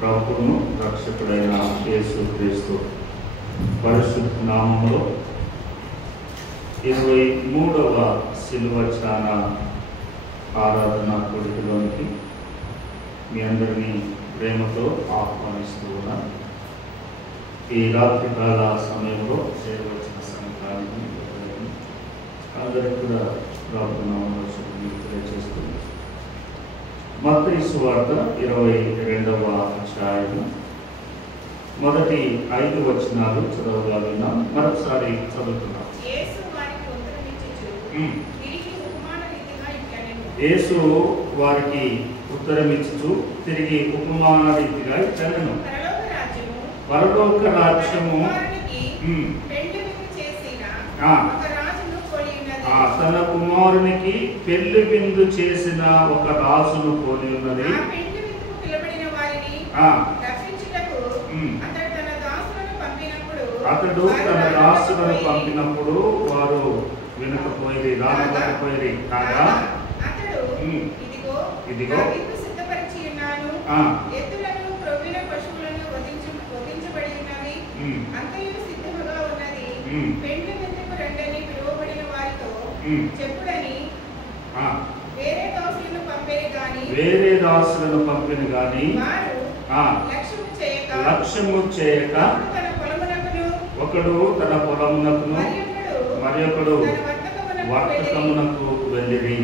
ప్రభువును రక్షకుడైన యేసుక్రీస్తు పరిశుద్ధ నామములో 23వ శిలువ ధ్యాన ఆరాధన కూడికలోనికి మీ అందరినీ ప్రేమతో ఆహ్వానిస్తూ ఉన్నాను. ఈ రాత్రికాల సమయంలో చేరవలసిన సంఘాన్ని అందరికీ కూడా ప్రభునామములో తెలియజేస్తుంది. మత్తయి సువార్త 22వ అధ్యాయము మొదటి 5 వచనాలు చదవగా విన్నాం. మరొకసారి చదువుతున్నాం. యేసు వారికి ఉత్తరమిచ్చుచు తిరిగి ఉపమాన రీతిగా ఇట్లనెను, పరలోక రాజ్యము తన కుమారునికి పెళ్లి విందు చేసిన ఒక రాజును పోలి ఉన్నది. అతడు తన దాసులను పంపినప్పుడు వారు వినకపోయి రానకపోయి కాగా ఇదిగో వేరే దాసులను పంపిన గాని లక్ష్యము చేయక ఒకడు తన పొలమునకును మరి ఒకడు వర్తకమునకు వెళ్ళిరి.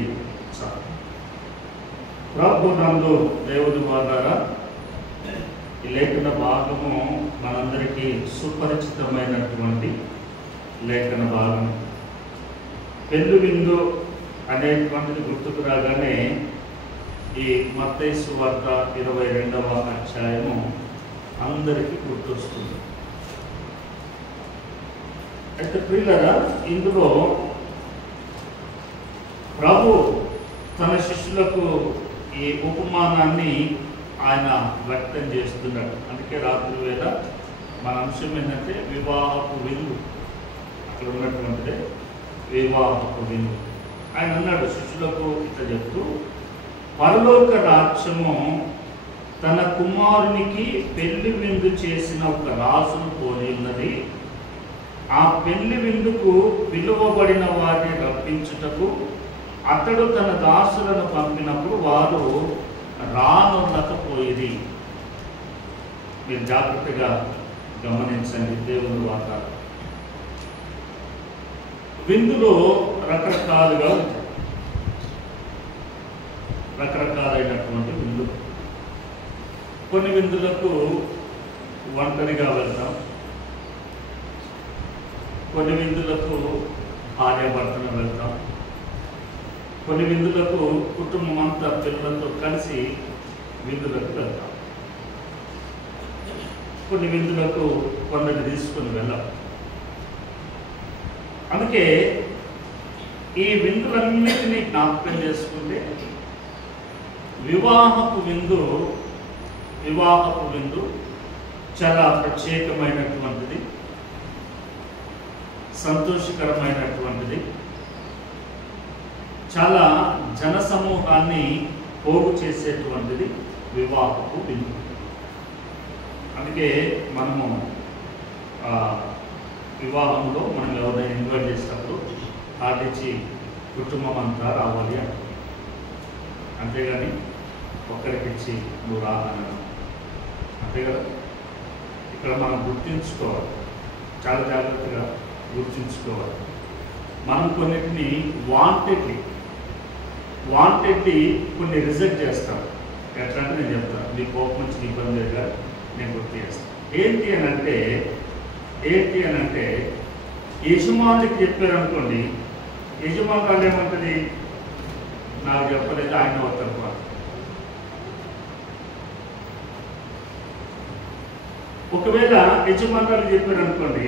ప్రభునందు దేవుని ద్వారా ఈ లేఖన భాగము మనందరికీ సుపరిచితమైనటువంటి లేఖన భాగం. పెళ్లి విందు అనేటువంటిది గుర్తుకు రాగానే ఈ మత్తయి సువార్త 22వ అధ్యాయము అందరికీ గుర్తొస్తుంది. అయితే ప్రియులారా, ఇందులో ప్రభు తన శిష్యులకు ఈ ఉపమానాన్ని ఆయన వ్యక్తం చేస్తున్నాడు. అందుకే రాత్రి వేళ మన అంశం ఏంటంటే వివాహపు విందు. అక్కడ ఉన్నటువంటిదే వివాహపు విందు. ఆయన అన్నాడు శిష్యులకు ఇట్లా చెప్తూ, పరలోక రాజ్యము తన కుమారునికి పెళ్లి విందు చేసిన ఒక రాజును పోలి ఉన్నది. ఆ పెళ్లి విందుకు పిలువబడిన వారిని రప్పించుటకు అతడు తన దాసులను పంపినప్పుడు వారు రానొల్లకపోయేది. మీరు జాగ్రత్తగా గమనించండి దేవుని వార్త. విందులో రకరకాలుగా ఉంటాయి. రకరకాలైనటువంటి విందులు. కొన్ని విందులకు ఒంటరిగా వెళ్తాం, కొన్ని విందులకు భార్యాభర్తలు వెళ్తాం, కొన్ని విందులకు కుటుంబం అంతా పిల్లలతో కలిసి విందులకు వెళ్తాం, కొన్ని విందులకు కొందరిని తీసుకొని వెళ్ళాం. అందుకే ఈ విందులన్నిటినీ జ్ఞాపకం చేసుకుంటే వివాహపు విందు చాలా ప్రత్యేకమైనటువంటిది, సంతోషకరమైనటువంటిది, చాలా జన సమూహాన్ని పోగు చేసేటువంటిది వివాహపు విందు. అందుకే మనము వివాహంలో మనం ఎవరైనా ఇన్వైట్ చేసినప్పుడు ఆటించి కుటుంబం అంతా రావాలి అంట. అంతేగాని ఒక్కరికిచ్చి నువ్వు రా అనడం అంతే కదా. ఇక్కడ మనం గుర్తించుకోవాలి, చాలా జాగ్రత్తగా గుర్తించుకోవాలి. మనం కొన్నిటిని వాంటెడ్లీ కొన్ని రిజెక్ట్ చేస్తాం. ఎట్లా అంటే నేను చెప్తాను, మీ కోపం నుంచి ఇబ్బందిగా నేను గుర్తు చేస్తాను. ఏంటి అని అంటే యజమానికి చెప్పారు అనుకోండి, యజమానురాలు ఏమంటుంది, నాకు చెప్పలేదు ఆయన వస్తారు. ఒకవేళ యజమానురాలు చెప్పారు అనుకోండి,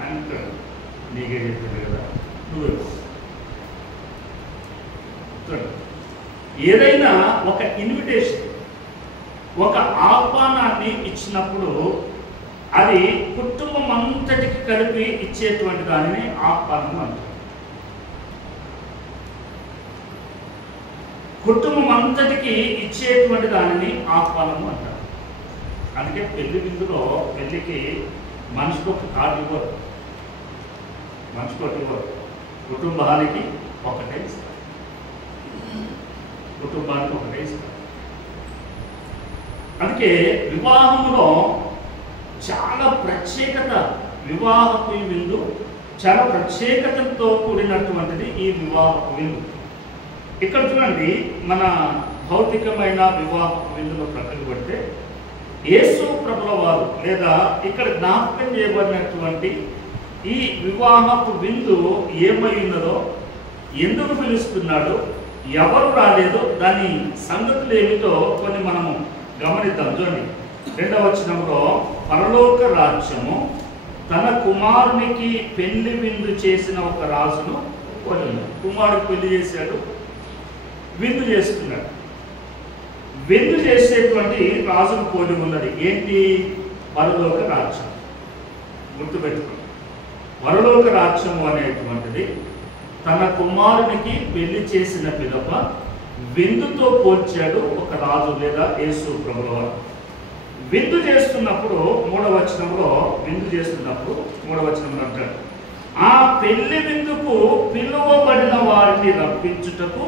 ఆయన నీకే చెప్పారు కదా నువ్వే. ఏదైనా ఒక ఇన్విటేషన్, ఒక ఆహ్వానాన్ని ఇచ్చినప్పుడు అది కుటుంబం అంతటికి కలిపి ఇచ్చేటువంటి దానిని ఆహ్వానం అంటారు. కుటుంబం అంతటికి ఇచ్చేటువంటి దానిని ఆహ్వానము అంటారు. అందుకే పెళ్లి విందులో పెళ్లికి మనిషికి ఒక కార్డు ఇవ్వరు, మనిషికి ఒకటి ఇవ్వరు, కుటుంబానికి ఒకటే ఇస్తారు, కుటుంబానికి ఒకటే ఇస్తారు. అందుకే వివాహంలో చాలా ప్రత్యేకత, వివాహపు విందు చాలా ప్రత్యేకతతో కూడినటువంటిది ఈ వివాహపు విందు. ఇక్కడ చూడండి, మన భౌతికమైన వివాహపు విందులో ప్రక్కన పెడితే యేసు ప్రభుల వారు లేదా ఇక్కడ జ్ఞాపకం చేయబడినటువంటి ఈ వివాహపు విందు ఏమై ఉన్నదో, ఎందుకు పిలుస్తున్నాడో, ఎవరు రాలేదో, దాని సంగతులు ఏమిటో కొన్ని మనము గమనిద్దాం. చూడండి, 2వ వచనంలో పరలోక రాజ్యము తన కుమారునికి పెళ్లి విందు చేసిన ఒక రాజును పోలింది. కుమారుడికి పెళ్లి చేశాడు, విందు చేస్తున్నాడు. విందు చేసేటువంటి రాజును పోలి ఉన్నది ఏంటి? పరలోక రాజ్యం. గుర్తుపెట్టుకోండి, పరలోక రాజ్యము అనేటువంటిది తన కుమారునికి పెళ్లి చేసిన పిదప విందుతో పోల్చాడు ఒక రాజు లేదా యేసు ప్రభుల వారు. విందు చేస్తున్నప్పుడు 3వ వచనంలో అంటాడు, ఆ పెళ్లి విందుకు పిలువబడిన వారిని రప్పించుటకు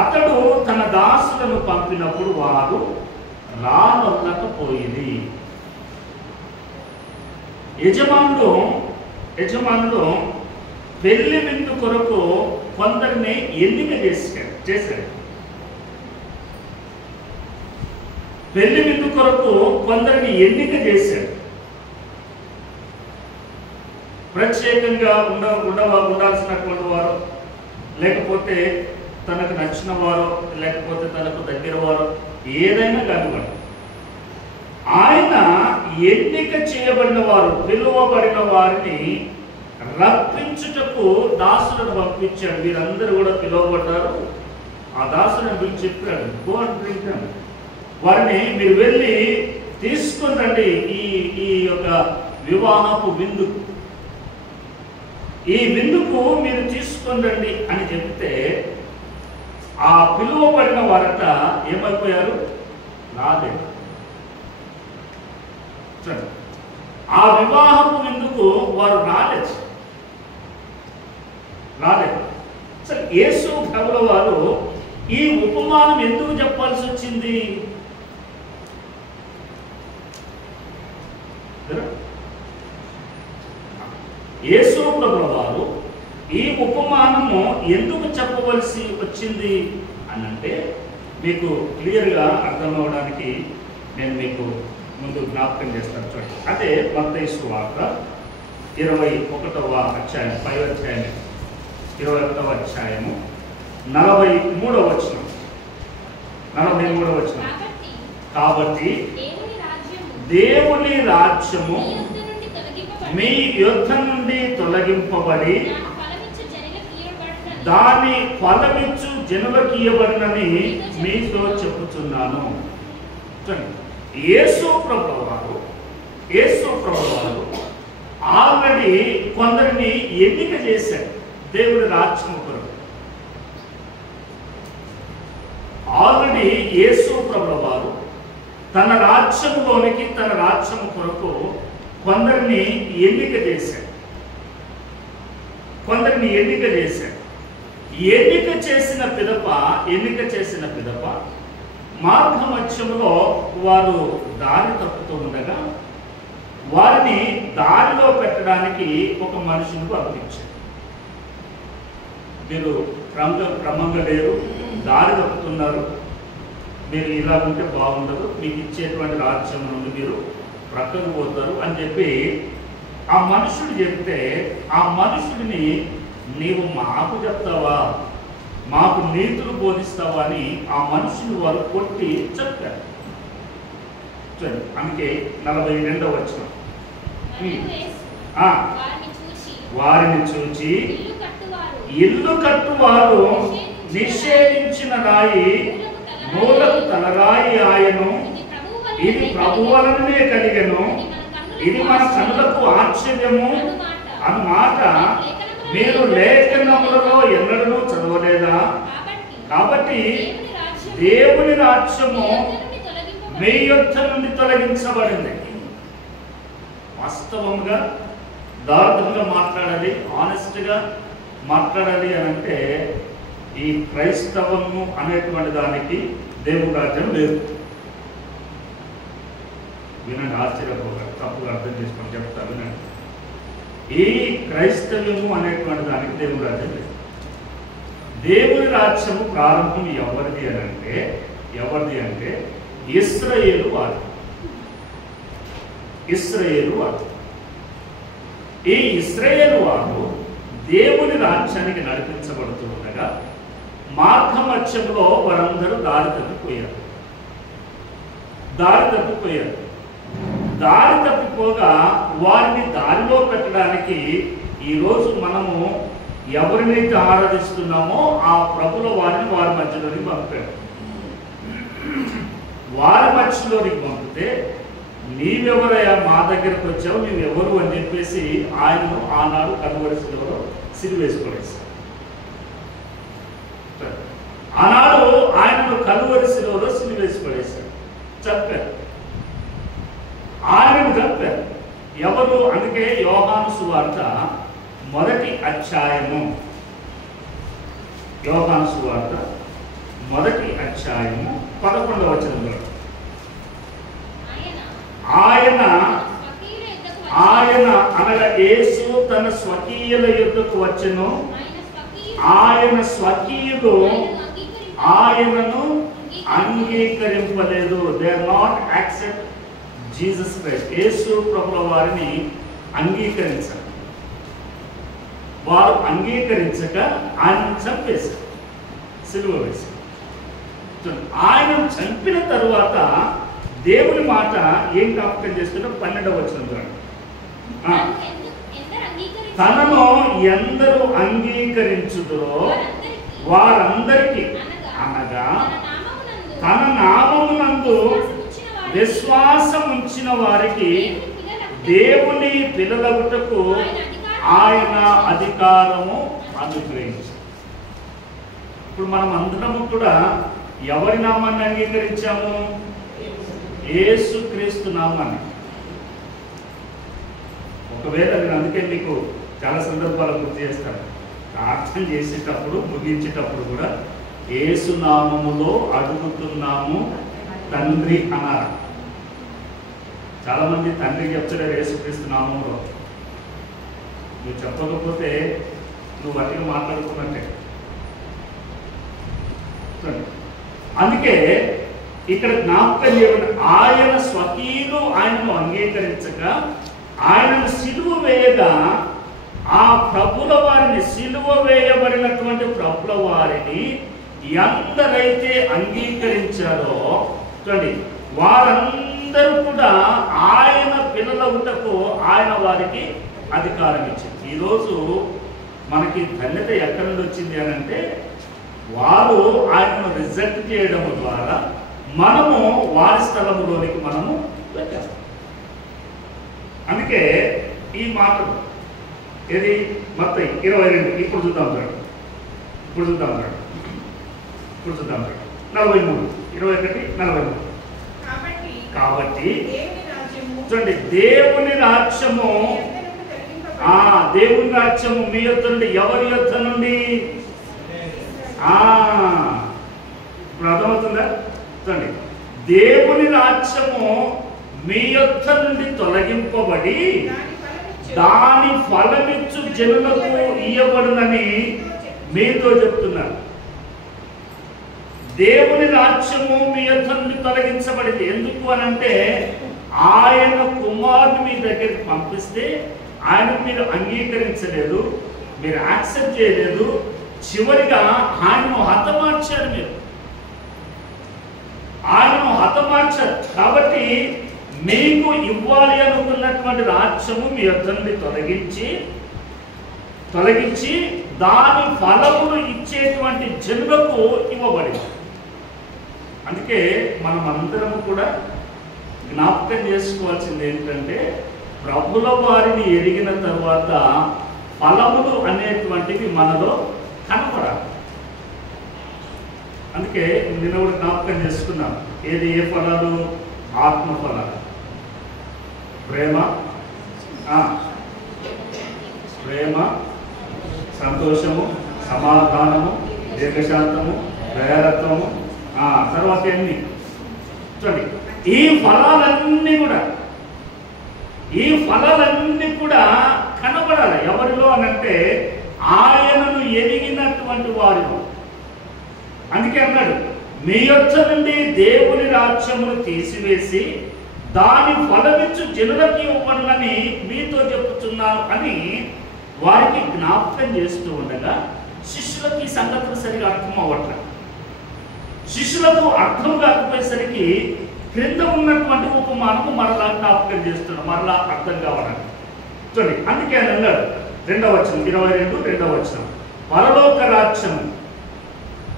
అతడు తన దాసులను పంపినప్పుడు వారు రానొల్లకపోయింది. యజమానుడు పెళ్లి విందు కొరకు కొందరిని ఎన్నిక చేశాడు. పెళ్లి విందు కొరకు కొందరిని ఎన్నిక చేశాడు. ప్రత్యేకంగా ఉండాల్సినటువంటి వారు, లేకపోతే తనకు నచ్చిన వారు, లేకపోతే తనకు దగ్గర వారు, ఏదైనా కానివ్వండి, ఆయన ఎన్నిక చేయబడిన వారు, పిలువబడిన వారిని రప్పించుటకు దాసులను పంపించాడు. వీరందరూ కూడా పిలువబడ్డారు. ఆ దాసులను పిలిచి చెప్పాడు, గో అండ్ బ్రింగ్ దెమ్, వారిని మీరు వెళ్ళి తీసుకుని రండి ఈ యొక్క వివాహపు విందు, ఈ విందుకు మీరు తీసుకొని రండి అని చెప్తే ఆ పిలువబడిన వారట ఏమైపోయారు? రాలేదు. ఆ వివాహపు విందుకు వారు రాలేదు. సరే, యేసు ప్రభుల వారు ఈ ఉపమానం ఎందుకు చెప్పాల్సి వచ్చింది? యేసు ప్రభుల వారు ఈ ఉపమానము ఎందుకు చెప్పవలసి వచ్చింది అని అంటే, మీకు క్లియర్గా అర్థమవడానికి నేను మీకు ముందు జ్ఞాపకం చేస్తాను. చూడండి, అదే మత్తయి సువార్త 21వ అధ్యాయం, 21వ అధ్యాయము 43వ వచనం. కాబట్టి దేవుని రాజ్యము మీ యొద్ద నుండి తొలగింపబడి దాని ఫలమిచ్చు జనులకు ఇయ్యబడినని మీతో చెప్పుచున్నాను. యేసు ప్రభువు వారు ఆల్రెడీ కొందరిని ఎన్నిక చేశారు దేవుడి రాజ్యం కొరకు. ఆల్రెడీ యేసు ప్రభువు వారు తన రాజ్యంలోనికి, తన రాజ్యం కొరకు కొందరిని ఎన్నిక చేశారు. ఎన్నిక చేసిన పిదప మార్గ మధ్యంలో వారు దారి తప్పుతూ ఉండగా వారిని దారిలో పెట్టడానికి ఒక మనిషిని పంపించారు. మీరు క్రమంగా లేరు, దారి తప్పుతున్నారు, మీరు ఇలా ఉంటే బాగుండదు, మీకు ఇచ్చేటువంటి రాజ్యం నుండి మీరు ప్రక్కకు పోతారు అని చెప్పి ఆ మనుషుడు చెప్తే, ఆ మనుషుడిని నీవు మాకు చెప్తావా, మాకు నీతులు బోధిస్తావా అని ఆ మనుషుని వారు కొట్టి చెప్పారు. అందుకే 42వ వచనం, వారిని చూచి ఇల్లు కట్టువారు నిషేధించిన రాయి మూలకు తలరాయి ఆయను, ఇది ప్రభు వలననే కలిగెను, ఇది మన కనులకు ఆశ్చర్యము అన్నమాట మీరు లేఖనములలో ఎన్నడూ చదవలేదా? కాబట్టి దేవుని రాజ్యము మీ యొద్ద నుండి తొలగించబడింది. వాస్తవంగా దారుణంగా మాట్లాడాలి, ఆనెస్ట్గా మాట్లాడాలి అని అంటే ఈ క్రైస్తవము అనేటువంటి దానికి దేవుని రాజ్యం లేదు. వినండి, ఆశ్చర్యపోగారు, తప్పుగా అర్థం చేసుకొని చెప్తారు. వినండి, ఈ క్రైస్తవ్యము అనేటువంటి దానికి దేవుని రాజ్యం లేదు. దేవుని రాజ్యము ప్రారంభం ఎవరిది అంటే ఇశ్రాయేలు వారు. ఈ ఇశ్రాయేలు వారు దేవుని రాజ్యానికి నడిపించబడుతూ ఉండగా మార్గమధ్యంలో వారందరూ దారి తప్పిపోగా వారిని దారిలో పెట్టడానికి ఈరోజు మనము ఎవరినైతే ఆరాధిస్తున్నామో ఆ ప్రభుల వారిని వారి మధ్యలోనికి పంపాడు. వారి మధ్యలోనికి పంపితే నీవెవరయ్యా మా దగ్గరకు వచ్చావు, నువ్వెవరు అని చెప్పేసి ఆయనను ఆనాడు కలువరి శిలువలో సిలువేసుకోలేసారు. ఆనాడు ఆయనను కలువరి శిలువలో సిలువేసుకోలేశారు, చంపారు. ఆయనను చంపారు. ఎవరు? అందుకే యోహాను సువార్త మొదటి అధ్యాయము 11వ వచనంలో ఆయన అనగా యేసు తన స్వకీయుల యుద్ధకు వచ్చెను. ఆయన స్వకీయులు ఆయనను అంగీకరింపలేదు. They are not accept Jesus Christ. యేసు ప్రభుల వారిని అంగీకరించారు. వారు అంగీకరించక ఆయనను చంపేశారు, సిలువ వేశారు. ఆయనను చంపిన తరువాత దేవుని మాట ఏం జ్ఞాపకం చేస్తుందో 12వ వచనంలో తనను ఎందరు అంగీకరించుదురో వారందరికీ అనగా తన నామమునందు విశ్వాసం ఉంచిన వారికి దేవుని పిల్లలగుటకు ఆయన అధికారము అనుగ్రహించారు. ఇప్పుడు మనం అందరము కూడా ఎవరి నామాన్ని అంగీకరించాము? యేసుక్రీస్తు నామాన్ని. ఒకవేళ నేను అందుకే మీకు చాలా సందర్భాలు గుర్తు చేస్తాను. ప్రార్థన చేసేటప్పుడు, ముగించేటప్పుడు కూడా యేసు నామములో అడుగుతున్నాము తండ్రి అన్నారు. చాలా మంది తండ్రి చెప్తారు యేసుక్రీస్తు నామములో. నువ్వు చెప్పకపోతే నువ్వు వాటిని మాట్లాడుకున్నట్టే. అందుకే ఇక్కడ జ్ఞాపకం చేయబడి ఆయన స్వకీయులు ఆయనను అంగీకరించక ఆయనను సిలువ వేయగా ఆ ప్రభుల వారిని, సిలువ వేయబడినటువంటి ప్రభుల వారిని ఎందరైతే అంగీకరించారో చూడండి, వారందరూ కూడా ఆయన పిల్లలవుటకు ఆయన వారికి అధికారం ఇచ్చింది. ఈరోజు మనకి ధన్యత ఎక్కడి నుండి వచ్చింది అని అంటే వారు ఆయనను రిజెక్ట్ చేయడం ద్వారా మనము వారి స్థలంలోనికి మనము వెళ్ళాము. అందుకే ఈ మాటలు ఇది మొత్తం 22 ఇప్పుడు చూద్దాం 43 21 43. కాబట్టి చూడండి, దేవుని రాజ్యము మీ యొద్ద నుండి, ఎవరి యొద్ద నుండి? ఇప్పుడు అర్థమవుతుందా? చూడండి, దేవుని రాజ్యము మీ యొద్ద నుండి తొలగింపబడి దాని ఫలమిచ్చు జనులకు ఇయ్యబడునని మీతో చెప్తున్నారు. దేవుని రాజ్యము మీ యొద్ద నుండి తొలగించబడింది. ఎందుకు అనంటే ఆయన కుమారుని మీ దగ్గరికి పంపిస్తే ఆయనకు మీరు అంగీకరించలేదు, మీరు యాక్సెప్ట్ చేయలేదు. చివరిగా ఆయనను హతమార్చారు. కాబట్టి మీకు ఇవ్వాలి అనుకున్నటువంటి రాజ్యము మీ యొద్ద నుండి తొలగించి దాని ఫలములు ఇచ్చేటువంటి జనులకు ఇవ్వబడింది. అందుకే మనం అందరం కూడా జ్ఞాపకం చేసుకోవాల్సింది ఏంటంటే ప్రభుల వారిని ఎరిగిన తర్వాత ఫలములు అనేటువంటివి మనలో కనపడాలి. అందుకే నిన్న కూడా జ్ఞాపకం చేసుకున్నాం. ఏది ఏ ఫలాలు? ఆత్మ ఫలాలు. ప్రేమ, ప్రేమ, సంతోషము, సమాధానము, దీర్ఘశాంతము, దయాలత్వము, తర్వాత ఎన్ని చూడండి. ఈ ఫలాలన్నీ కూడా కనబడాలి. ఎవరిలో అనంటే ఆయనను ఎరిగినటువంటి వారిలో. అందుకే అన్నాడు, మీ యొద్ద నుండి దేవుని రాజ్యమును తీసివేసి దాని ఫలమిచ్చు జనులకు ఇవ్వనులని మీతో చెప్పుతున్నాను అని వారికి జ్ఞాపకం చేస్తూ ఉండగా శిష్యులకు ఈ సంగతులు సరిగా అర్థం అవ్వట్లేదు. శిష్యులకు అర్థం కాకపోయేసరికి క్రింద ఉన్నటువంటి ఉపమానము మరలా జ్ఞాపకం చేస్తున్నాడు, మరలా అర్థం కావాలని. చూడండి, అందుకే ఆయన అన్నాడు 2వ వచనం, 22వ వచనం,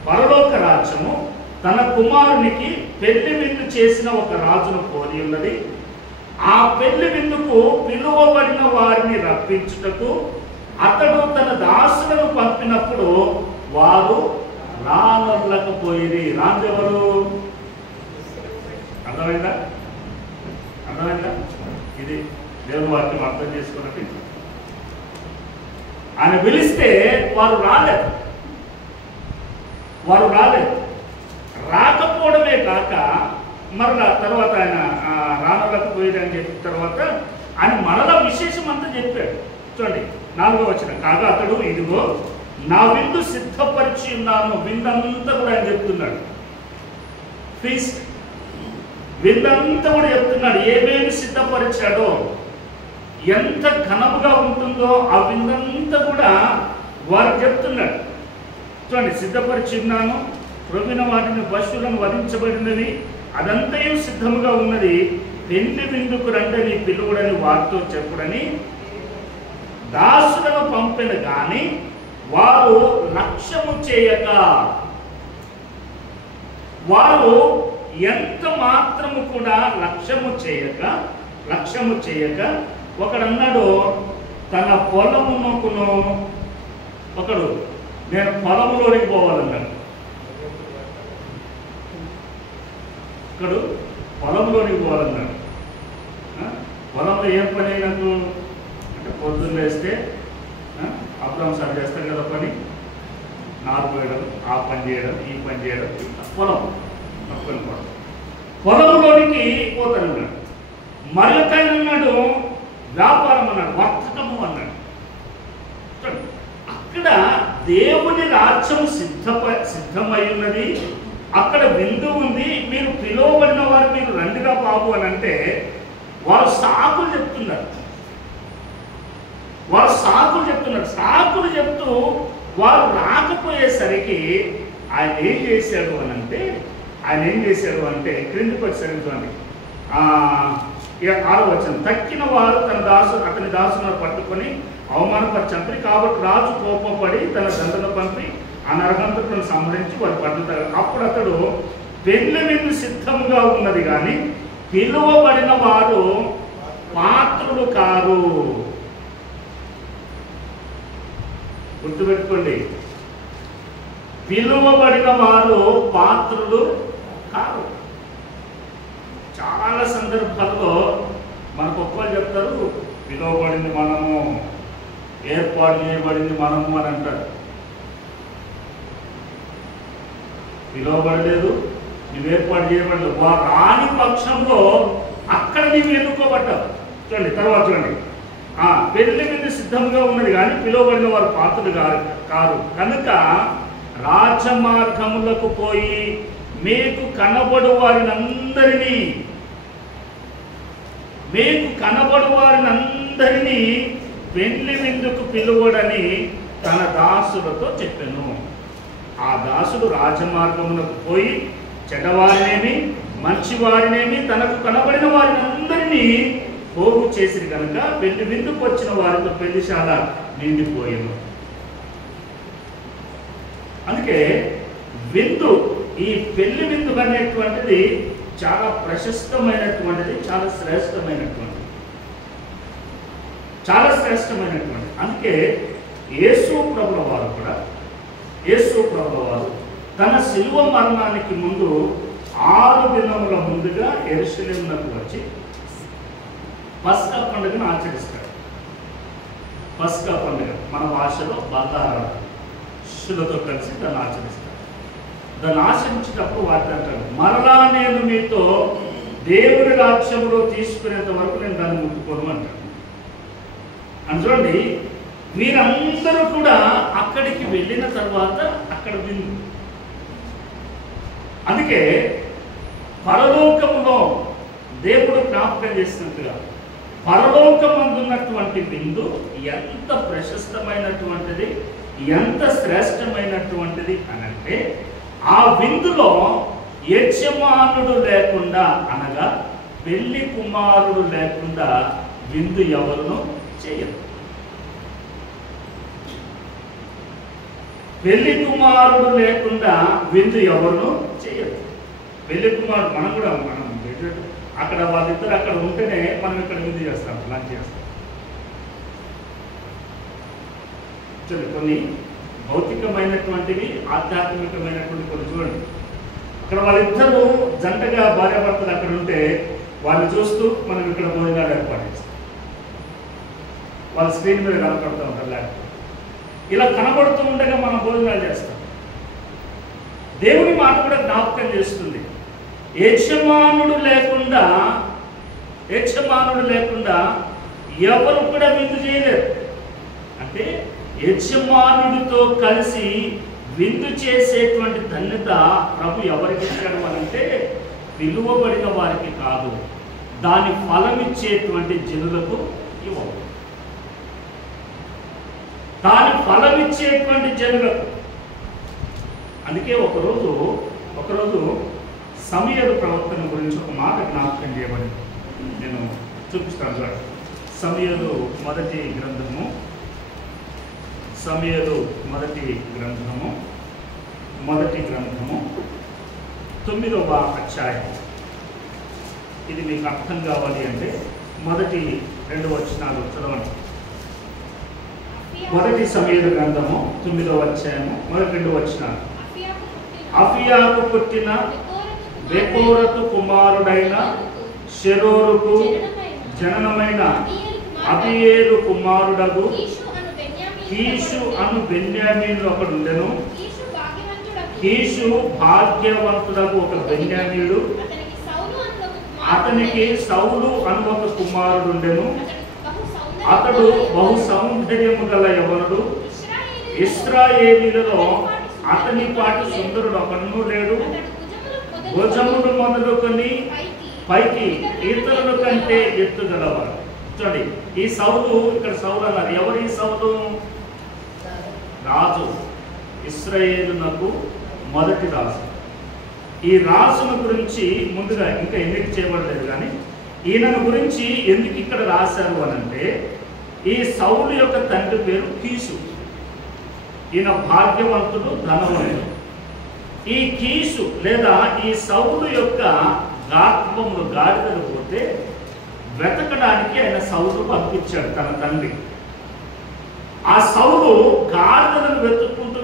పరలోక రాజ్యము తన కుమారునికి పెళ్లి విందు చేసిన ఒక రాజును పోలి ఉన్నది. ఆ పెళ్లి విందుకు పిలువబడిన వారిని రప్పించుటకు అతడు తన దాసులను పంపినప్పుడు వారు రానొల్లకపోయిరి. రాజెవరు? అర్థమైందా? ఇది దేవుని వాక్యం అర్థం చేసుకున్నట్టు. ఆయన పిలిస్తే వారు రాలేదు. రాకపోవడమే కాక మరలా తర్వాత ఆయన రానొల్లకపోయిరి అని చెప్పిన తర్వాత ఆయన మరలా విశేషం అంతా చెప్పాడు. చూడండి 4వ వచనం, కాగా అతడు ఇదిగో నా విందు సిద్ధపరిచి ఉన్నాను. విందంతా కూడా ఆయన చెప్తున్నాడు. ఫీస్ట్ విందంతా కూడా చెప్తున్నాడు. ఏమేమి సిద్ధపరిచాడో, ఎంత ఘనముగా ఉంటుందో ఆ విందంతా కూడా వారు చెప్తున్నాడు. చూడండి, సిద్ధపరిచి ఉన్నాను, ప్రొవిన వాటిని పశువులను వధించబడినవి, అదంతయు సిద్ధముగా ఉన్నది. పెళ్లి విందుకు రండని పిలువుడని వారితో చెప్పుడని దాసులను పంపిన గాని వారు లక్ష్యము చేయక, వారు ఎంత మాత్రము కూడా లక్ష్యము చేయక ఒకడన్నాడు తన పొలమునకును, ఒకడు నేను పొలంలోనికి పోవాలన్నాడు. ఒకడు పొలంలోనికి పోవాలన్నాడు. పొలంలో ఏం పని నాకు అంటే పొద్దున్న వేస్తే అబ్రాహం సార్ చేస్తాడు కదా పని, నారు పోయడం, ఆ పని చేయడం, ఈ పని చేయడం, పొలంలోనికి పోతానన్నాడు. మరొకఆయన అన్నాడు వ్యాపారం అన్నాడు, వర్తకము అన్నాడు. అక్కడ దేవుని రాజ్యం సిద్ధమై ఉన్నది, అక్కడ విందు ఉంది, మీరు పిలువబడిన వారు మీరు రండిరా బాబు అని అంటే వారు సాకులు చెప్తున్నారు. సాకులు చెప్తూ వారు రాకపోయేసరికి ఆయన ఏం చేశాడు అంటే క్రిందికి వచ్చేసరికి చూడండి 6వ వచనం, తక్కిన వారు అతని దాసులను పట్టుకొని అవమానపరచంపి, కాబట్టి రాజు కోపపడి తన దండను పంపి ఆ నరహంతకులను సంహరించి వారు పట్టుతారు. అప్పుడు అతడు పెళ్లి విందు సిద్ధంగా ఉన్నది కానీ పిలువబడిన వారు పాత్రులు కారు. గుర్తుపెట్టుకోండి, పిలువబడిన వారు పాత్రులు కారు. చాలా సందర్భాల్లో మనకు ఒక్కరు చెప్తారు, పిలువబడింది మనము, ఏర్పాటు చేయబడింది మనము అని అంటారు. పిలువబడలేదు, నువ్వు ఏర్పాటు చేయబడలేదు. రాని పక్షంలో అక్కడ నీవు ఎన్నుకోబడ్డావు. చూడండి తర్వాత చూడండి, పెళ్లి మీద సిద్ధంగా ఉన్నది కానీ పిలువబడిన వారు పాత్రలు కారు కనుక రాజమార్గములకు పోయి మీకు కనబడు వారినందరినీ పెళ్లి విందుకు పిలువడని తన దాసులతో చెప్పెను. ఆ దాసుడు రాజమార్గములకు పోయి చెడ్డవారినేమి మంచివారినేమి తనకు కనబడిన వారినందరినీ పోగు చేసిరి కనుక పెళ్లి విందుకు వచ్చిన వారితో పెళ్లిశాల నిండిపోయాను. అందుకే విందు, ఈ పెళ్లి విందు అనేటువంటిది చాలా ప్రశస్తమైనటువంటిది, చాలా శ్రేష్టమైనటువంటిది. అందుకే యేసు ప్రభుల వారు తన శిలువ మరణానికి ముందు 6 దినముల ముందుగా యెరూషలేమునకు వచ్చి పస్కా పండుగను ఆచరిస్తాడు. పస్కా పండుగ మన భాషలో బల్లారాధన, శిష్యులతో కలిసి దాన్ని ఆచరిస్తాడు. దాన్ని ఆచరించేటప్పుడు వాటి అంటాడు, మరలా నేను మీతో దేవుని రాజ్యంలో తీసుకునేంత వరకు నేను దాన్ని ముట్టుకోను అంటాడు. అని చూడండి, మీరందరూ కూడా అక్కడికి వెళ్ళిన తర్వాత అక్కడ విందు. అందుకే పరలోకంలో దేవుడు జ్ఞాపకం చేసినట్టుగా పరలోకమందున్నటువంటి విందు ఎంత ప్రశస్తమైనటువంటిది, ఎంత శ్రేష్టమైనటువంటిది అని అంటే, ఆ విందులో యజమానుడు లేకుండా, అనగా పెళ్లి కుమారుడు లేకుండా విందు ఎవరును చేయరు. పెళ్లి కుమారుడు లేకుండా విందు ఎవరును చేయరు. పెళ్లి కుమారుడు మనం అక్కడ వాళ్ళిద్దరు అక్కడ ఉంటేనే మనం ఇక్కడ విందు చేస్తాం, లంచ్ చేస్తాం. కొన్ని భౌతికమైనటువంటివి, ఆధ్యాత్మికమైనటువంటి కొన్ని చూడండి. అక్కడ వాళ్ళిద్దరూ జంటగా భార్యాభర్తలు అక్కడ ఉంటే వాళ్ళు చూస్తూ మనం ఇక్కడ భోజనాలు ఏర్పాటు చేస్తాం. వాళ్ళ స్క్రీన్ మీద కనపడుతూ ఉంటారు. లేకపోతే ఇలా కనబడుతూ ఉండగా మనం భోజనాలు చేస్తాం. దేవుని మాట కూడా జ్ఞాపకం చేస్తుంది, యజమానుడు లేకుండా ఎవరు కూడా విందు చేయలేరు. అంటే యజమానుడితో కలిసి విందు చేసేటువంటి ధన్యత ప్రభు ఎవరికి ఇచ్చాడు అనంటే, పిలువబడిన వారికి కాదు, దాని ఫలమిచ్చేటువంటి జనులకు ఇవ్వవు. దాని ఫలమిచ్చేటువంటి జనులకు. అందుకే ఒకరోజు సమూయేలు ప్రవర్తన గురించి ఒక మాట జ్ఞాపకం చేయబడింది. నేను చూపిస్తాను చూడండి. సమూయేలు మొదటి గ్రంథము 9వ అధ్యాయం. ఇది మీకు అర్థం కావాలి అంటే మొదటి 2 వచనాలు చదవండి. మొదటి సమూయేలు గ్రంథము 9వ అధ్యాయము మొదటి 2 వచనాలు. అఫియాకు పుట్టిన బెకోరతు కుమారుడైన షెరోరుకు జననమైన అబియేలు కుమారుడగు కీషు అను బెన్యామీను ఒకడుండెను. కీషు భాగ్యవంతుడకు ఒక బెన్యామీయుడు, అతనికి సౌలు అను ఒక కుమారుడుండెను. అతడు బహు సౌందర్యము గల యవనుడు. ఇశ్రాయేలీలలో అతని పాటు సుందరుడు ఒకడును లేడు. భుజములు మొదలుకొని పైకి ఇతరుల కంటే ఎత్తుగలవాడు. చూడండి, ఈ సౌలు, ఇక్కడ సౌలు అన్నారు. ఎవరు ఈ సౌలు? రాజు, ఇశ్రాయేలునకు మొదటి రాజు. ఈ రాజును గురించి ముందుగా ఇంకా ఎన్నిక చేయబడలేదు, కానీ ఈయనను గురించి ఎందుకు ఇక్కడ రాశారు అనంటే, ఈ సౌలు యొక్క తండ్రి పేరు కీషు. ఈయన భాగ్యవంతుడు, ధనవంతుడు. ఈ కీషు లేదా ఈ సౌలు యొక్క గాడిదలు పోతే వెతకడానికి ఆయన సౌలు పంపించాడు తన తండ్రి. ఆ సౌలు గాడిదలను వెతుక్కుంటూ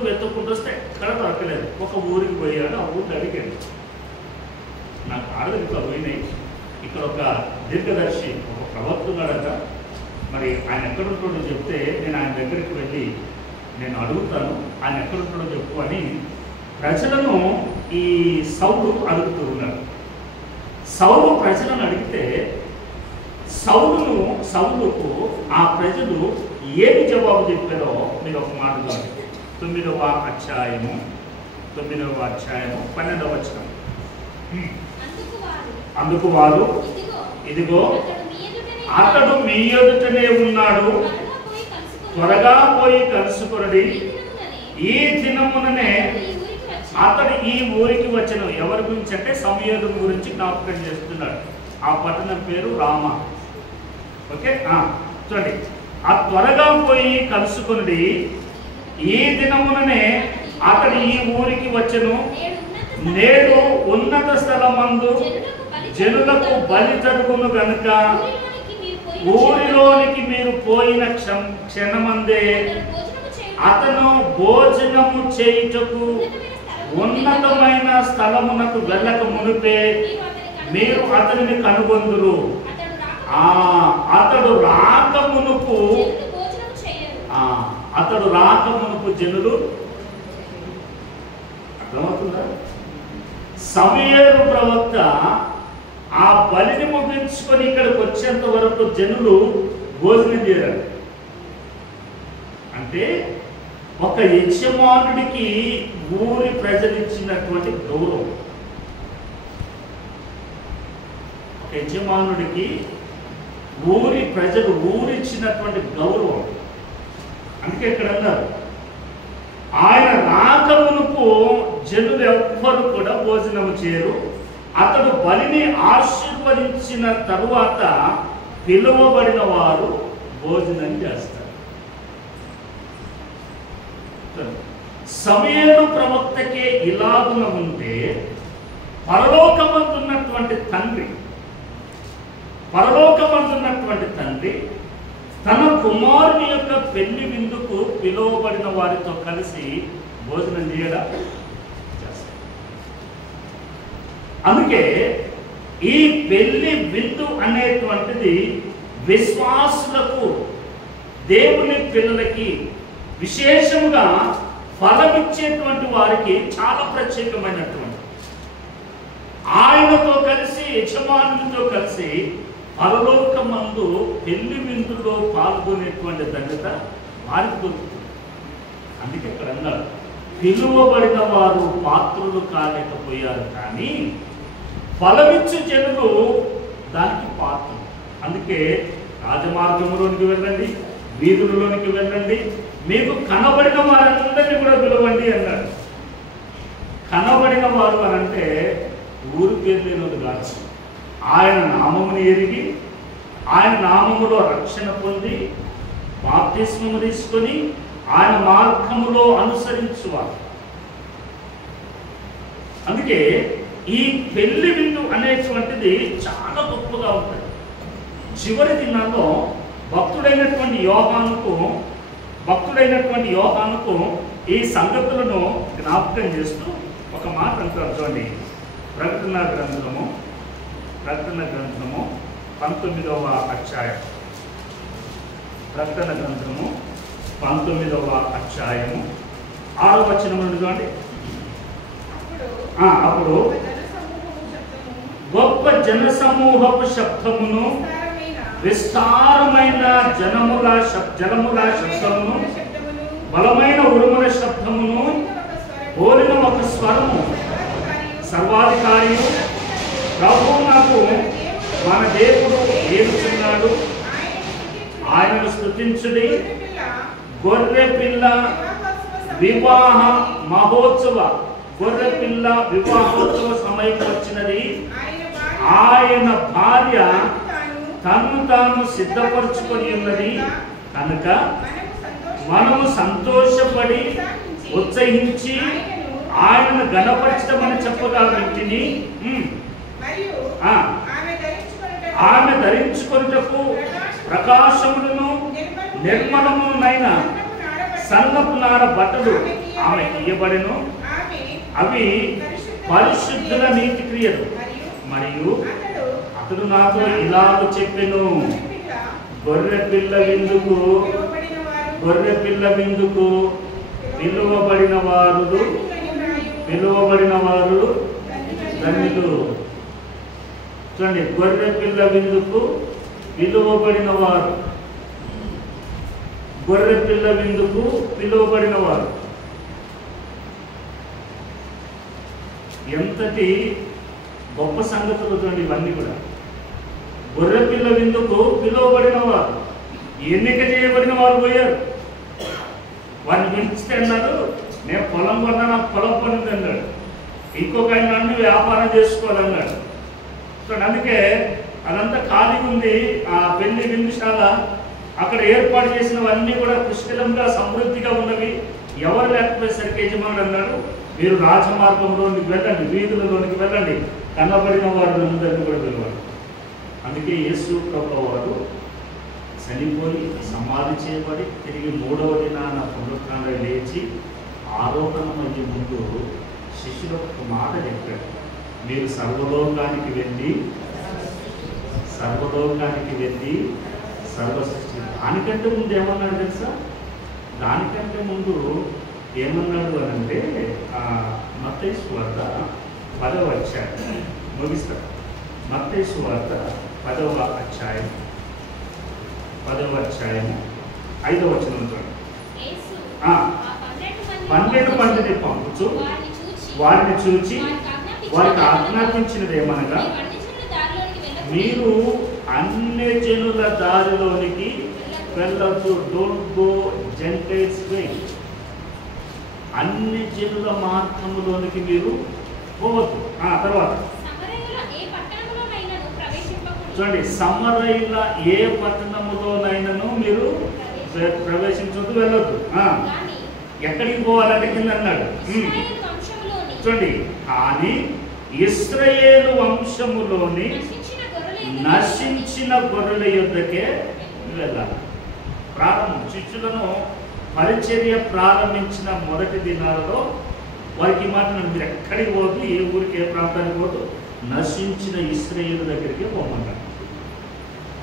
వస్తే ఎక్కడ దొరకలేదు. ఒక ఊరికి పోయాడు. ఆ ఊరికి అడిగాడు, నా గాడిదలు ఇట్లా పోయినాయి, ఇక్కడ ఒక దీర్ఘదర్శి, ఒక ప్రవక్తున్నాడట, మరి ఆయన ఎక్కడుంటాడో చెప్తే నేను ఆయన దగ్గరికి వెళ్ళి నేను అడుగుతాను, ఆయన ఎక్కడుంటాడో చెప్పు అని ప్రజలను ఈ సౌలు అడుగుతూ ఉన్నాడు. సౌలు ప్రజలను అడిగితే సౌలుకు ఆ ప్రజలు ఏమి జవాబు చెప్పారో మీరు ఒక మాటలో 9వ అధ్యాయము 12వ వచనం. అందుకు వారు, ఇదిగో అతడు మీ ఎదుటనే ఉన్నాడు, త్వరగా పోయి కలుసుకొనడి. ఈ దినముననే అతడు ఈ ఊరికి వచ్చను. ఎవరి గురించి అంటే సమూయేలు గురించి జ్ఞాపకం చేస్తున్నాడు. ఆ పట్టణం పేరు రామా. ఓకే, చూడండి, ఆ త్వరగా పోయి కలుసుకుని ఈ దినముననే అతడు ఈ ఊరికి వచ్చను. నేడు ఉన్నత స్థలమందు జనులకు బలి జరుగును గనుక ఊరిలోనికి మీరు పోయిన క్షణమందే అతను భోజనము చేయుటకు ఉన్నతమైన స్థలమునకు వెళ్ళక మునిపే మీరు అతనిని కనుగొందురు. అతడు రాకమునుపు జనులు. అర్థమవుతుందా? సమూయేలు ప్రవక్త ఆ బలిని ముగించుకొని ఇక్కడికి వచ్చేంత వరకు జనులు భోజనం చేయరు. అంటే ఒక యజమానుడికి ఊరి ప్రజలిచ్చినటువంటి గౌరవం, ఒక యజమానుడికి ఊరి ప్రజలు ఊరిచ్చినటువంటి గౌరవం. అందుకే ఇక్కడ అన్నారు, ఆయన రాకమునుపు జనులు ఎవ్వరు కూడా భోజనం చేయరు. అతడు బలిని ఆశీర్వదించిన తరువాత పిలువబడిన వారు భోజనం చేస్తారు. సమూయేలు ప్రవక్తకే ఇలాగున ఉంటే పరలోకమందున్నటువంటి తండ్రి తన కుమారుని యొక్క పెళ్లి విందుకు పిలువబడిన వారితో కలిసి భోజనం చేయడం చేస్తారు. అందుకే ఈ పెళ్లి విందు అనేటువంటిది విశ్వాసులకు, దేవుని పిల్లలకి, విశేషంగా ఫలమిచ్చేటువంటి వారికి చాలా ప్రత్యేకమైనటువంటి, ఆయనతో కలిసి యజమానునితో కలిసి పరలోకమందు పెళ్లి విందులో పాల్గొనేటువంటి ధన్యత వారికి దొరుకుతుంది. అందుకే ఇక్కడ అన్నారు, పిలువబడిన వారు పాత్రులు కాలేకపోయారు, కానీ ఫలమిచ్చు జనులు దానికి పాత్రులు. అందుకే రాజమార్గంలోనికి వెళ్ళండి, వీధులలోనికి వెళ్ళండి, మీకు కనబడిన వారందరినీ కూడా పిలవండి అన్నాడు. కనబడిన వారు అని అంటే ఊరి పేరు లేని కాదు, ఆయన నామముని ఎరిగి ఆయన నామములో రక్షణ పొంది బాప్తిస్మము తీసుకొని ఆయన మార్గములో అనుసరించువారు. అందుకే ఈ పెళ్లి విందు అనేటువంటిది చాలా గొప్పగా ఉంటుంది. చివరి దినాల్లో భక్తుడైనటువంటి యోహానుకు ఈ సంగతులను జ్ఞాపకం చేస్తూ ఒక మాట అంటారు. చూడండి, ప్రకటన గ్రంథము 19వ అధ్యాయం. ప్రకటన గ్రంథము 19వ అధ్యాయము 6వ వచనం నుండి చూడండి. అప్పుడు గొప్ప జనసమూహపు శబ్దమును, విస్తారమైన జలముల శబ్దమును, బలమైన ఉరుముల శబ్దమును పోలిన ఒక స్వరము, సర్వాధికారి ప్రభువు నాకు మన దేవుడు ఏడుచున్నాడు, ఆయనను స్తుతించుడి, గొర్రె పిల్ల వివాహ వివాహోత్సవ సమయం వచ్చినది. ఆయన భార్య తను తాను సిద్ధపరచుకొని ఉన్నది కనుక మనము సంతోషపడి ఉత్సహించి ఆయనను గణపరచమని చెప్పగా వింటిని. ఆమె ధరించుకొనుటకు ప్రకాశములను నిర్మలమునైన సన్నపు నార బట్టలు ఆమె ఇయ్యబడెను. అవి పరిశుద్ధుల నీతి క్రియలు. మరియు అతడు నాతో ఇలాగ చెప్పెను, గొర్రె పిల్ల విందుకు పిలువబడిన వారు ధన్యులు. చూడండి, గొర్రె పిల్ల విందుకు పిలువబడిన వారు ఎంతటి గొప్ప సంగతులు చూడండి. ఇవన్నీ కూడా గొర్రె పిల్ల విందుకు పిలువబడిన వారు, ఎన్నిక చేయబడిన వారు పోయారు. వారిని పిలిస్తే అన్నాడు, నేను పొలం కొన్నా, నాకు పొలం పనింది అన్నాడు. ఇంకొక ఆయన నన్ను వ్యాపారం చేసుకోవాలన్నాడు. అందుకే అదంతా ఖాళీ ఉంది. ఆ పెళ్లి విందుశాల అక్కడ ఏర్పాటు చేసినవన్నీ కూడా పుష్కలంగా సమృద్ధిగా ఉన్నవి. ఎవరు లేకపోయేసరికి యజమానుడు అన్నాడు, మీరు రాజమార్గంలోనికి వెళ్ళండి, వీధులలోనికి వెళ్ళండి, కనబడిన వారిని కూడా పిలవాలి. అందుకే యేసు ప్రభువు వారు చనిపోయి సమాధి చేయబడి తిరిగి 3వ దినాన పునరుత్థానం లేచి ఆరోహణమయ్యే ముందు శిష్యుడు ఒక మాట చెప్పాడు, మీరు సర్వలోకానికి వెళ్ళి సర్వసృష్టి. దానికంటే ముందు ఏమన్నాడు తెలుసా? దానికంటే ముందు ఏమన్నాడు అని అంటే మత్తయి సువార్త 10వ అధ్యాయం ముగిస్తారు. మత్తయి సువార్త 10వ అధ్యాయం 5వ వచనం చూడండి. 12 మందిని పంపుచు వారిని చూచి వారికి ఆజ్ఞాపించినది ఏమనగా, మీరు అన్యజనుల దారిలోనికి వెళ్ళొద్దు. డోంట్ గో జెంటైల్స్ వే. అన్యజనుల మార్గములోనికి మీరు పోవద్దు. తర్వాత చూడండి, సమరయుల ఏ పట్టణములోనైనాను మీరు ప్రవేశించొద్దు, వెళ్ళొద్దు. ఎక్కడికి పోవాలంటే కింద అన్నాడు చూడండి, కానీ ఇశ్రాయేలు వంశములోని నశించిన గొర్రెల యొద్దకే వెళ్ళాలి. శిష్యులను పరిచర్య ప్రారంభించిన మొదటి దినాలలో వారికి మాత్రం మీరు ఎక్కడికి పోదు, ఏ ఊరికి ఏ ప్రాంతానికి పోదు, నశించిన ఇశ్రాయేలు దగ్గరికి పోమన్నారు.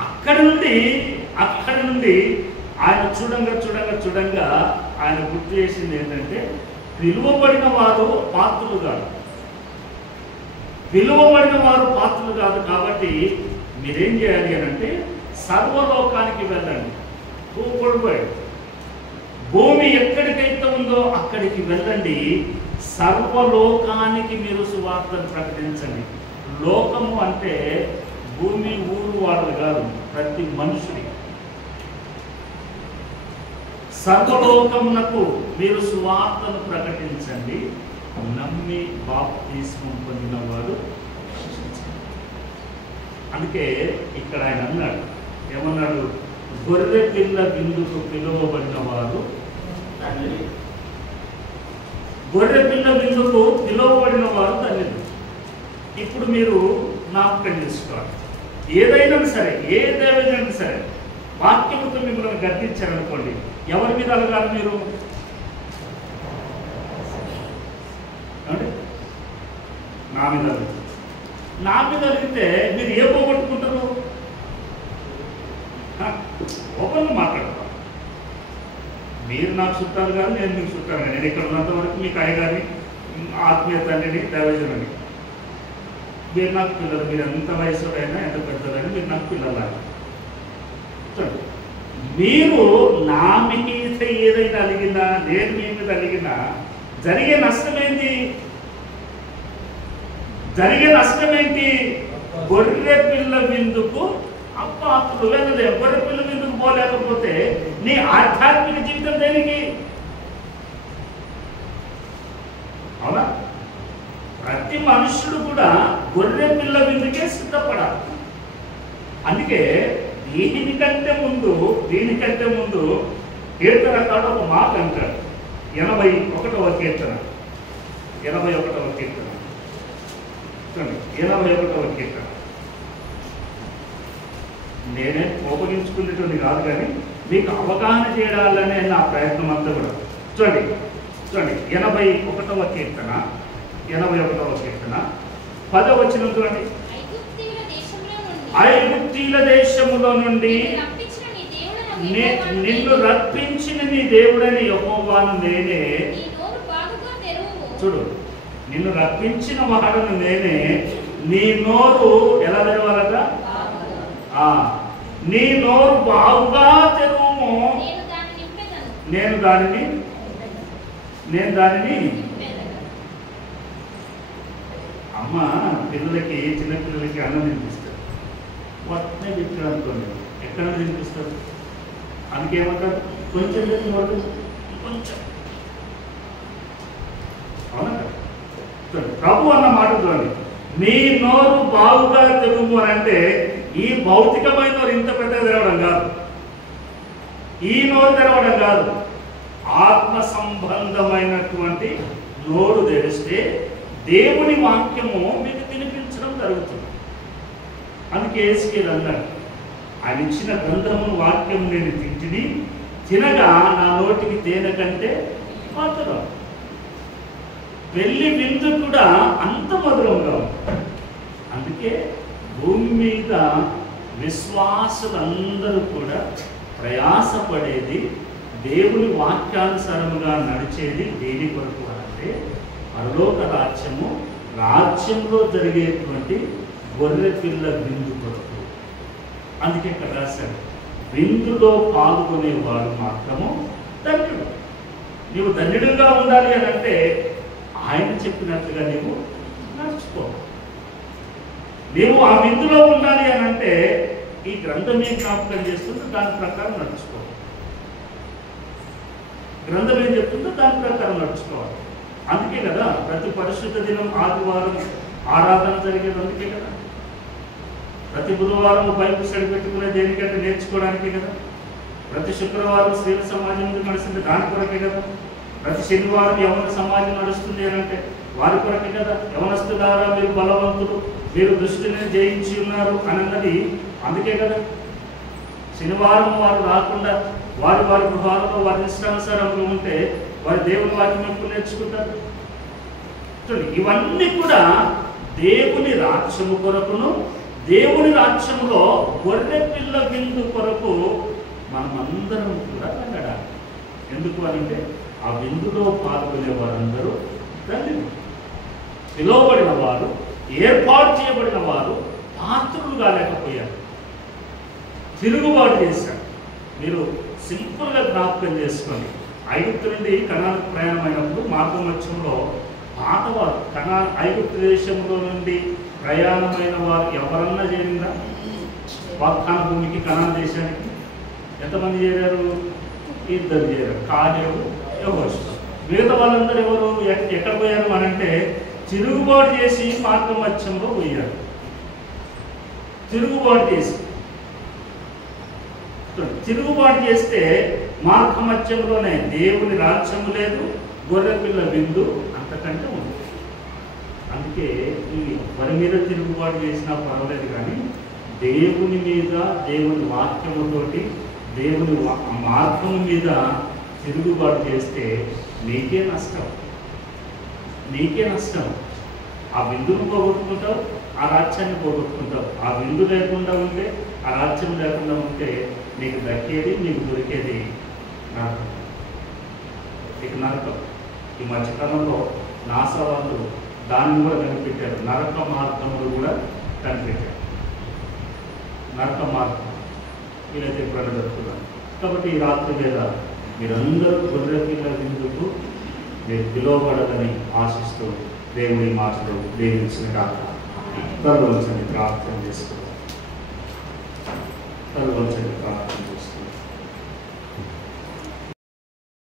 అక్కడి నుండి ఆయన చూడంగా ఆయన గుర్తు చేసింది ఏంటంటే, పిలువబడిన వారు పాత్రులు కాదు కాబట్టి మీరేం చేయాలి అని అంటే సర్వలోకానికి వెళ్ళండి. భూమి ఎక్కడికైతే ఉందో అక్కడికి వెళ్ళండి, సర్వలోకానికి మీరు సువార్తను ప్రకటించండి. లోకము అంటే భూమి ఊరు వాళ్ళు కాదు, ప్రతి మనుషుడి. సర్వలోకమునకు మీరు సువార్తను ప్రకటించండి, నమ్మి బాప్తిస్మం పొందిన వాడు. అందుకే ఇక్కడ ఆయన అన్నాడు, ఏమన్నాడు? గొర్రె పిల్ల విందుకు పిలువబడిన వారు తండ్రి. గొర్రె పిల్ల విందుకు పిలువబడిన వారు తండ్రి. ఇప్పుడు మీరు జ్ఞాపకం చేసుకోవాలి, ఏదైనా సరే, ఏ దేవైనా సరే, వాక్యముతో మిమ్మల్ని గర్తించారనుకోండి, ఎవరి మీద అలగాలి మీరు? నా మీద అలిగితే మీరు ఏ పోగొట్టుకుంటారు? ఓపెన్గా మాట్లాడతారు. మీరు నాకు చుట్టాలు కాదు, నేను మీకు చుట్టాను. నేను ఇక్కడ ఉన్నంత వరకు మీకు అయ్యగారిని, ఆత్మీయ తండ్రిని, దైవజనుని. మీరు నాకు పిల్లలు. మీరు ఎంత వయసుడైనా ఎంత పెద్దదైనా మీరు నాకు పిల్లలాగా. మీరు నా మీద ఏదైనా అలిగినా, నేను మీ మీద అలిగినా జరిగే నష్టం ఏంటి? గొర్రె పిల్ల విందుకు అప్పాత్రులు వెళ్ళలేవు. గొర్రె పిల్ల విందుకు పోలేకపోతే నీ ఆధ్యాత్మిక జీవితం దేనికి? అవునా? ప్రతి మనుషుడు కూడా గొర్రె పిల్ల విందుకే సిద్ధపడాలి. అందుకే దీనికంటే ముందు కీర్తనకాడు ఒక మాట అంటాడు. 81వ కీర్తన 81వ కీర్తన. నేనే కోపగించుకునేటువంటి కాదు, కానీ మీకు అవగాహన చేయాలనే నా ప్రయత్నం అంతా కూడా. చూడండి 81వ కీర్తన 10వ వచనం చూడండి. ఐగుప్తీల దేశములో నుండి నిన్ను రప్పించిన నీ దేవుడని యెహోవాను నేనే. చూడు, నిన్ను రప్పించిన వాడను నేనే. నీ నోరు ఎలా తెరవాలట? నీ నోరు బాగుగా తెరువుము, నేను దానిని అమ్మ పిల్లలకి, చిన్నపిల్లలకి అన్నం తినిపిస్తారు. వాటినే పెట్టాడు అనుకోండి, ఎక్కడ తినిపిస్తారు? అందుకేమంటారు? కొంచెం కొంచెం. అవునా? ప్రభు అన్న మాట చూడండి, నీ నోరు బాగుగా తెరువు అని అంటే ఈ భౌతికమైన నోరు ఇంత పెద్దగా తెరవడం కాదు, ఈ నోరు తెరవడం కాదు, ఆత్మ సంబంధమైనటువంటి నోరు తెరిస్తే దేవుని వాక్యము మీకు తినిపించడం జరుగుతుంది. అందుకే యేసుకేలు అన్నాడు, ఆయన ఇచ్చిన గ్రంథము వాక్యం నేను తినగా నా నోటికి తేనె కంటే మాత్రం. పెళ్లి విందు కూడా అంత మధురంగా ఉంటుంది. అందుకే భూమి మీద విశ్వాసులందరూ కూడా ప్రయాసపడేది, దేవుని వాక్యానుసారముగా నడిచేది దేని కొరకు అంటే పరలోక రాజ్యంలో జరిగేటువంటి గొర్రె పిల్ల విందు కొరకు. అందుకే ఇక్కడ రాశాడు, విందులో పాల్గొనేవాడు మాత్రము ధన్యుడు. నీవు ధన్యుడుగా ఉండాలి అని అంటే ఆయన చెప్పినట్లుగా నీవు నడుచుకో. నీవు ఆ విందులో ఉండాలి అని అంటే ఈ గ్రంథం ఏం జ్ఞాపకం చేస్తుందో దాని ప్రకారం నడుచుకో. గ్రంథం ఏం చెప్తుందో దాని ప్రకారం నడుచుకోవాలి. అందుకే కదా ప్రతి పరిశుద్ధ దినం ఆదివారం ఆరాధన జరిగేది. అందుకే కదా ప్రతి బుధవారం బైబిల్ స్టడీ పెట్టుకునే దేనికంటే నేర్చుకోవడానికే కదా. ప్రతి శుక్రవారం స్త్రీల సమాజం నడుస్తుంది దాని కొరకే కదా. ప్రతి శనివారం యవన సమాజం నడుస్తుంది అని అంటే వారి కొరకే కదా. యవనస్తులారా మీరు బలవంతులు, మీరు దృష్టిని జయించి ఉన్నారు అని అన్నది అందుకే కదా. శనివారం వారు రాకుండా వారి గృహాలలో వారి ఇష్టానుసారంగా ఉంటే వారి దేవుని వాక్యం ఎప్పుడు నేర్చుకుంటారు. ఇవన్నీ కూడా దేవుని రాజ్యము కొరకును, దేవుని రాజ్యంలో గొర్రె పిల్ల విందు కొరకు మనమందరం కూడా వెళ్ళాలి. ఎందుకు అంటే ఆ విందులో పాల్గొనే వారందరూ ధన్యులు. పిలువబడిన వారు, ఏర్పాటు చేయబడిన వారు పాత్రులు కాలేకపోయారు, తిరుగుబాటు చేశారు. మీరు సింపుల్గా జ్ఞాపకం చేసుకోండి. ఐగుప్తు నుండి కనానుకు ప్రయాణమైనప్పుడు మార్గమధ్యంలో పాతవారు ఐగుప్తు దేశంలో నుండి ప్రయాణమైన వారు ఎవరన్నా చేరిందా? వాగ్దాన భూమికి కనాను దేశానికి ఎంతమంది చేరారు? 2 చేరారు, కాలేవు, యెహోషువ. మిగతా వాళ్ళందరూ ఎవరు ఎక్కడ పోయారు అనంటే తిరుగుబాటు చేసి మార్గమధ్యంలో పోయారు. తిరుగుబాటు చేస్తే మార్గమధ్యంలోనే దేవుని రాజ్యము లేదు, గొర్రె పిల్ల విందు అంతకంటే ఉంది. అందుకే ఈ వరి మీద తిరుగుబాటు చేసినా పర్వాలేదు, కానీ దేవుని మీద, దేవుని వాక్యముతోటి, దేవుని మార్గము మీద తిరుగుబాటు చేస్తే నీకే నష్టం. ఆ విందును పోగొట్టుకుంటావు, ఆ రాజ్యాన్ని పోగొట్టుకుంటావు. ఆ విందు లేకుండా ఉంటే, ఆ రాజ్యం లేకుండా ఉంటే నీకు దక్కేది, నీకు దొరికేది నరకం. ఇక నరకం. ఈ మధ్యకాలంలో నాసా వాళ్ళు దాన్ని కూడా కనిపెట్టారు. నరక మార్గములు కూడా కనిపెట్టారు. నరక మార్గం వీళ్ళైతే ఎప్పుడైనా జరుగుతున్నారు. కాబట్టి ఈ రాత్రి వేళ మీరందరూ గొర్రె పిల్ల విందుకు మీరు పిలువబడాలని ఆశిస్తూ దేవుని మాటలు దీవించిన కాక తలవంచండి, ప్రార్థన చేసుకోవాలి. తలవంచండి.